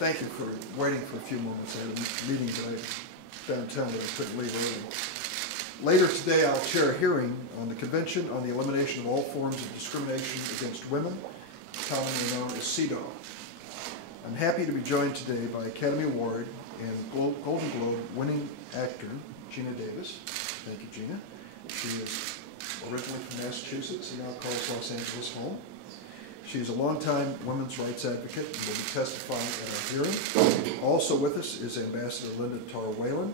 Thank you for waiting for a few moments. I had a meeting downtown that I couldn't leave early. Later today, I'll chair a hearing on the Convention on the Elimination of All Forms of Discrimination Against Women, commonly known as CEDAW. I'm happy to be joined today by Academy Award and Golden Globe winning actor Gina Davis. Thank you, Gina. She is originally from Massachusetts and now calls Los Angeles home. She's a longtime women's rights advocate and will be testifying at our hearing. Also with us is Ambassador Linda Tarr-Whalen,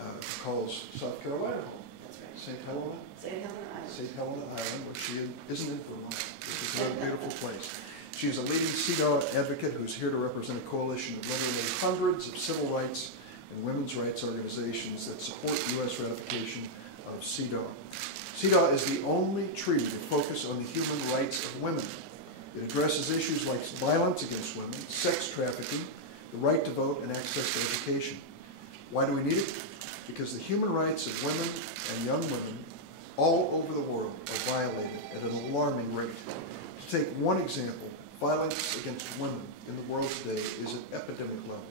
who calls South Carolina home. That's right. St. Helena? St. Helena Island. St. Helena Island, which she isn't in for a month. This is a beautiful place. She's a leading CEDAW advocate who's here to represent a coalition of literally hundreds of civil rights and women's rights organizations that support U.S. ratification of CEDAW. CEDAW is the only treaty to focus on the human rights of women. It addresses issues like violence against women, sex trafficking, the right to vote, and access to education. Why do we need it? Because the human rights of women and young women all over the world are violated at an alarming rate. To take one example, violence against women in the world today is at epidemic level.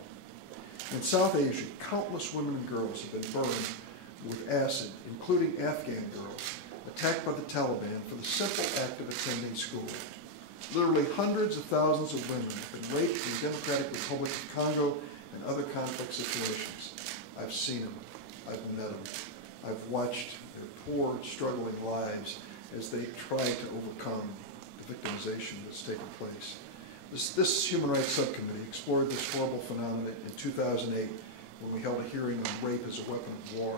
In South Asia, countless women and girls have been burned with acid, including Afghan girls, attacked by the Taliban for the simple act of attending school. Literally hundreds of thousands of women have been raped in the Democratic Republic of Congo and other conflict situations. I've seen them. I've met them. I've watched their poor, struggling lives as they try to overcome the victimization that's taken place. This Human Rights Subcommittee explored this horrible phenomenon in 2008 when we held a hearing on rape as a weapon of war.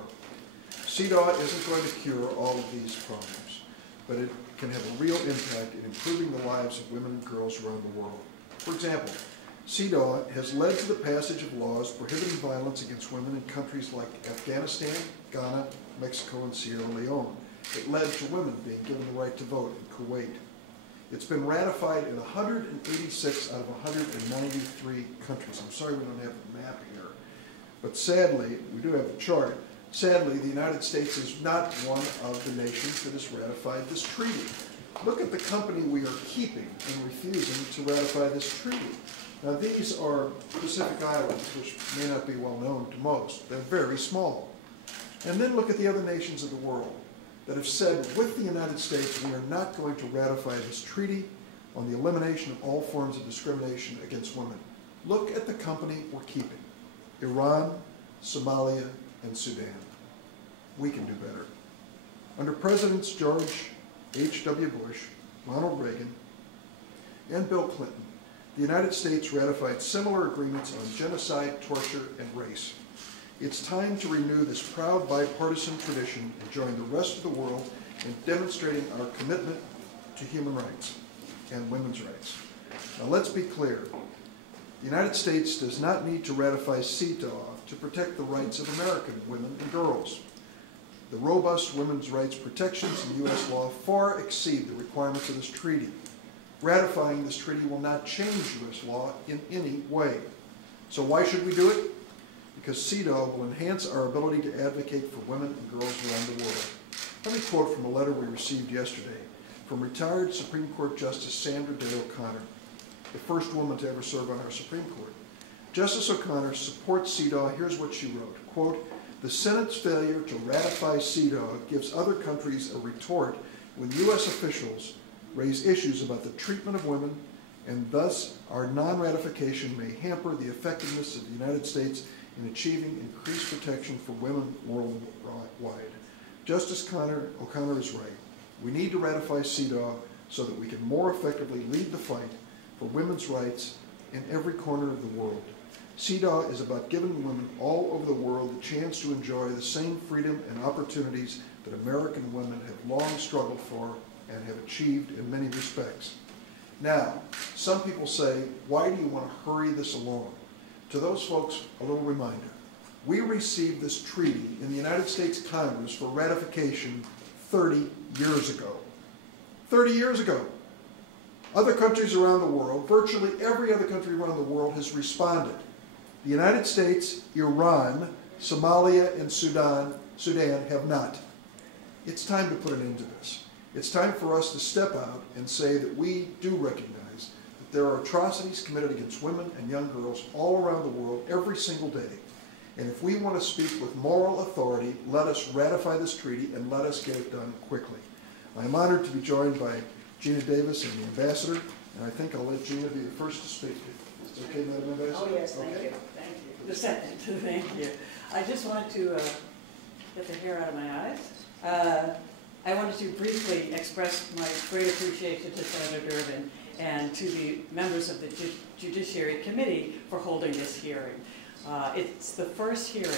CEDAW isn't going to cure all of these problems, but it can have a real impact in improving the lives of women and girls around the world. For example, CEDAW has led to the passage of laws prohibiting violence against women in countries like Afghanistan, Ghana, Mexico, and Sierra Leone. It led to women being given the right to vote in Kuwait. It's been ratified in 186 out of 193 countries. I'm sorry we don't have the map here, but sadly, we do have a chart. Sadly, the United States is not one of the nations that has ratified this treaty. Look at the company we are keeping and refusing to ratify this treaty. Now, these are Pacific Islands, which may not be well known to most. They're very small. And then look at the other nations of the world that have said, with the United States, we are not going to ratify this treaty on the elimination of all forms of discrimination against women. Look at the company we're keeping: Iran, Somalia, and Sudan. We can do better. Under Presidents George H.W. Bush, Ronald Reagan, and Bill Clinton, the United States ratified similar agreements on genocide, torture, and race. It's time to renew this proud bipartisan tradition and join the rest of the world in demonstrating our commitment to human rights and women's rights. Now let's be clear. The United States does not need to ratify CEDAW to protect the rights of American women and girls. The robust women's rights protections in U.S. law far exceed the requirements of this treaty. Ratifying this treaty will not change U.S. law in any way. So why should we do it? Because CEDAW will enhance our ability to advocate for women and girls around the world. Let me quote from a letter we received yesterday from retired Supreme Court Justice Sandra Day O'Connor, the first woman to ever serve on our Supreme Court. Justice O'Connor supports CEDAW. Here's what she wrote, quote, "The Senate's failure to ratify CEDAW gives other countries a retort when U.S. officials raise issues about the treatment of women, and thus our non-ratification may hamper the effectiveness of the United States in achieving increased protection for women worldwide." Justice O'Connor is right. We need to ratify CEDAW so that we can more effectively lead the fight for women's rights in every corner of the world. CEDAW is about giving women all over the world the chance to enjoy the same freedom and opportunities that American women have long struggled for and have achieved in many respects. Now, some people say, why do you want to hurry this along? To those folks, a little reminder. We received this treaty in the United States Congress for ratification 30 years ago. 30 years ago. Other countries around the world, virtually every other country around the world has responded. The United States, Iran, Somalia, and Sudan have not. It's time to put an end to this. It's time for us to step out and say that we do recognize that There are atrocities committed against women and young girls all around the world every single day. And if we want to speak with moral authority, let us ratify this treaty and let us get it done quickly. I am honored to be joined by Gina Davis and the Ambassador, and I think I'll let Gina be the first to speak. Is it okay, Madam Ambassador? Oh, yes, thank you. Thank you. The second, thank you. I just wanted to get the hair out of my eyes. I wanted to briefly express my great appreciation to Senator Durbin and to the members of the Judiciary Committee for holding this hearing. It's the first hearing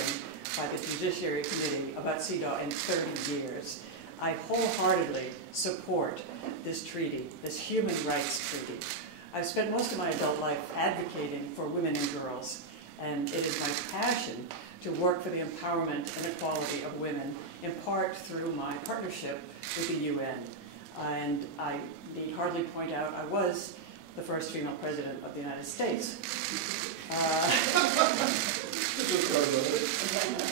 by the Judiciary Committee about CEDAW in 30 years. I wholeheartedly support this treaty, this human rights treaty. I've spent most of my adult life advocating for women and girls, and it is my passion to work for the empowerment and equality of women, in part through my partnership with the UN. And I need hardly point out I was the first female president of the United States.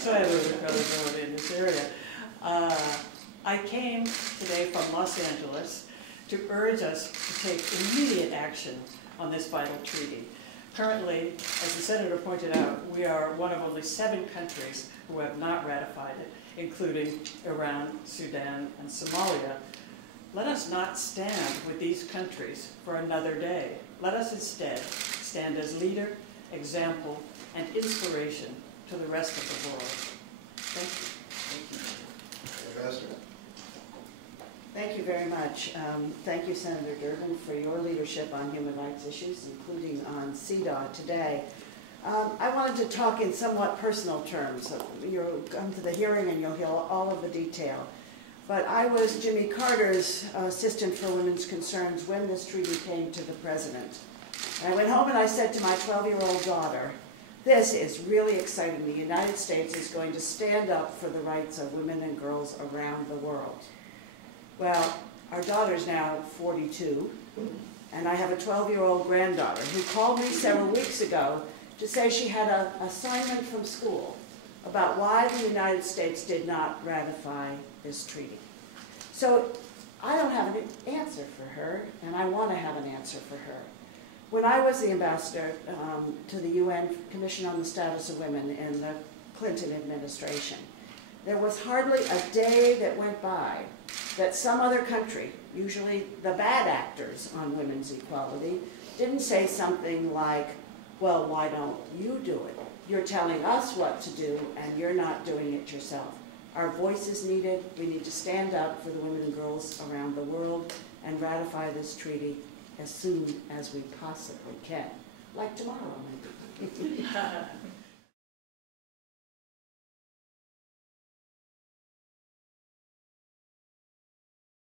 So I have a little credibility in this area. I came today from Los Angeles to urge us to take immediate action on this vital treaty. Currently, as the Senator pointed out, we are one of only 7 countries who have not ratified it, including Iran, Sudan, and Somalia. Let us not stand with these countries for another day. Let us instead stand as leader, example, and inspiration to the rest of the world. Thank you. Thank you. Ambassador. Thank you very much. Thank you, Senator Durbin, for your leadership on human rights issues, including on CEDAW today. I wanted to talk in somewhat personal terms. You'll come to the hearing and you'll hear all of the detail. But I was Jimmy Carter's assistant for women's concerns when this treaty came to the president. And I went home and I said to my 12-year-old daughter, this is really exciting. The United States is going to stand up for the rights of women and girls around the world. Well, our daughter's now 42, and I have a 12-year-old granddaughter who called me several weeks ago to say she had an assignment from school about why the United States did not ratify this treaty. So I don't have an answer for her, and I want to have an answer for her. When I was the ambassador to the UN Commission on the Status of Women in the Clinton administration, there was hardly a day that went by that some other country, usually the bad actors on women's equality, didn't say something like, well, why don't you do it? You're telling us what to do, and you're not doing it yourself. Our voice is needed. We need to stand up for the women and girls around the world and ratify this treaty as soon as we possibly can. Like tomorrow, maybe.